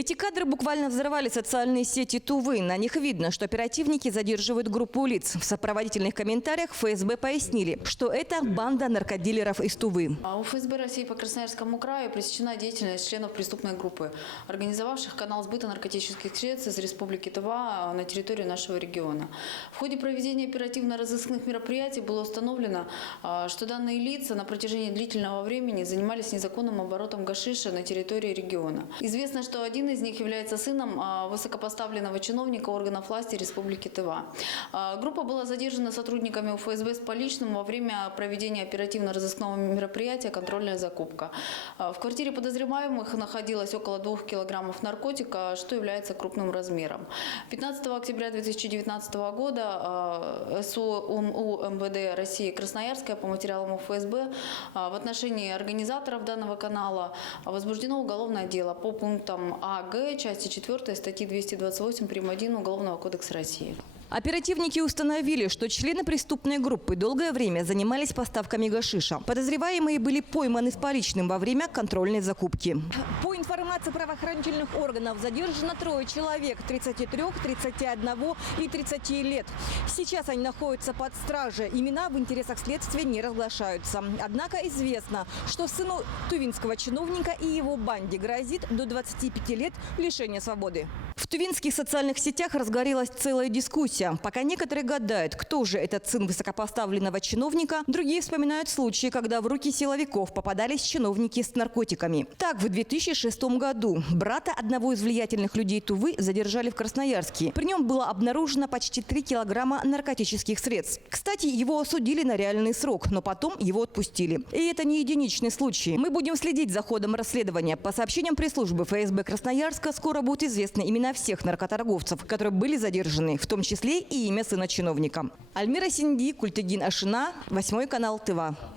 Эти кадры буквально взорвали социальные сети Тувы. На них видно, что оперативники задерживают группу лиц. В сопроводительных комментариях ФСБ пояснили, что это банда наркодилеров из Тувы. У ФСБ России по Красноярскому краю пресечена деятельность членов преступной группы, организовавших канал сбыта наркотических средств из Республики Тува на территорию нашего региона. В ходе проведения оперативно-розыскных мероприятий было установлено, что данные лица на протяжении длительного времени занимались незаконным оборотом гашиша на территории региона. Известно, что один из них является сыном высокопоставленного чиновника органов власти Республики Тыва. Группа была задержана сотрудниками УФСБ с поличным во время проведения оперативно-розыскного мероприятия «Контрольная закупка». В квартире подозреваемых находилось около 2 килограммов наркотика, что является крупным размером. 15 октября 2019 года СУ МВД России Красноярская по материалам УФСБ в отношении организаторов данного канала возбуждено уголовное дело по пунктам А.Г. части 4 статьи 228 прим. 1 Уголовного кодекса России. Оперативники установили, что члены преступной группы долгое время занимались поставками гашиша. Подозреваемые были пойманы с поличным во время контрольной закупки. По информации правоохранительных органов задержано 3 человек – 33, 31 и 30 лет. Сейчас они находятся под стражей. Имена в интересах следствия не разглашаются. Однако известно, что сыну тувинского чиновника и его банде грозит до 25 лет лишения свободы. В тувинских социальных сетях разгорелась целая дискуссия. Пока некоторые гадают, кто же этот сын высокопоставленного чиновника, другие вспоминают случаи, когда в руки силовиков попадались чиновники с наркотиками. Так, в 2006 году брата одного из влиятельных людей Тувы задержали в Красноярске. При нем было обнаружено почти 3 килограмма наркотических средств. Кстати, его осудили на реальный срок, но потом его отпустили. И это не единичный случай. Мы будем следить за ходом расследования. По сообщениям пресс-службы ФСБ Красноярска, скоро будут известны имена всех наркоторговцев, которые были задержаны, в том числе и имя сына чиновника. Альмира Синди, Культыгин Ашина, 8 канал Тыва.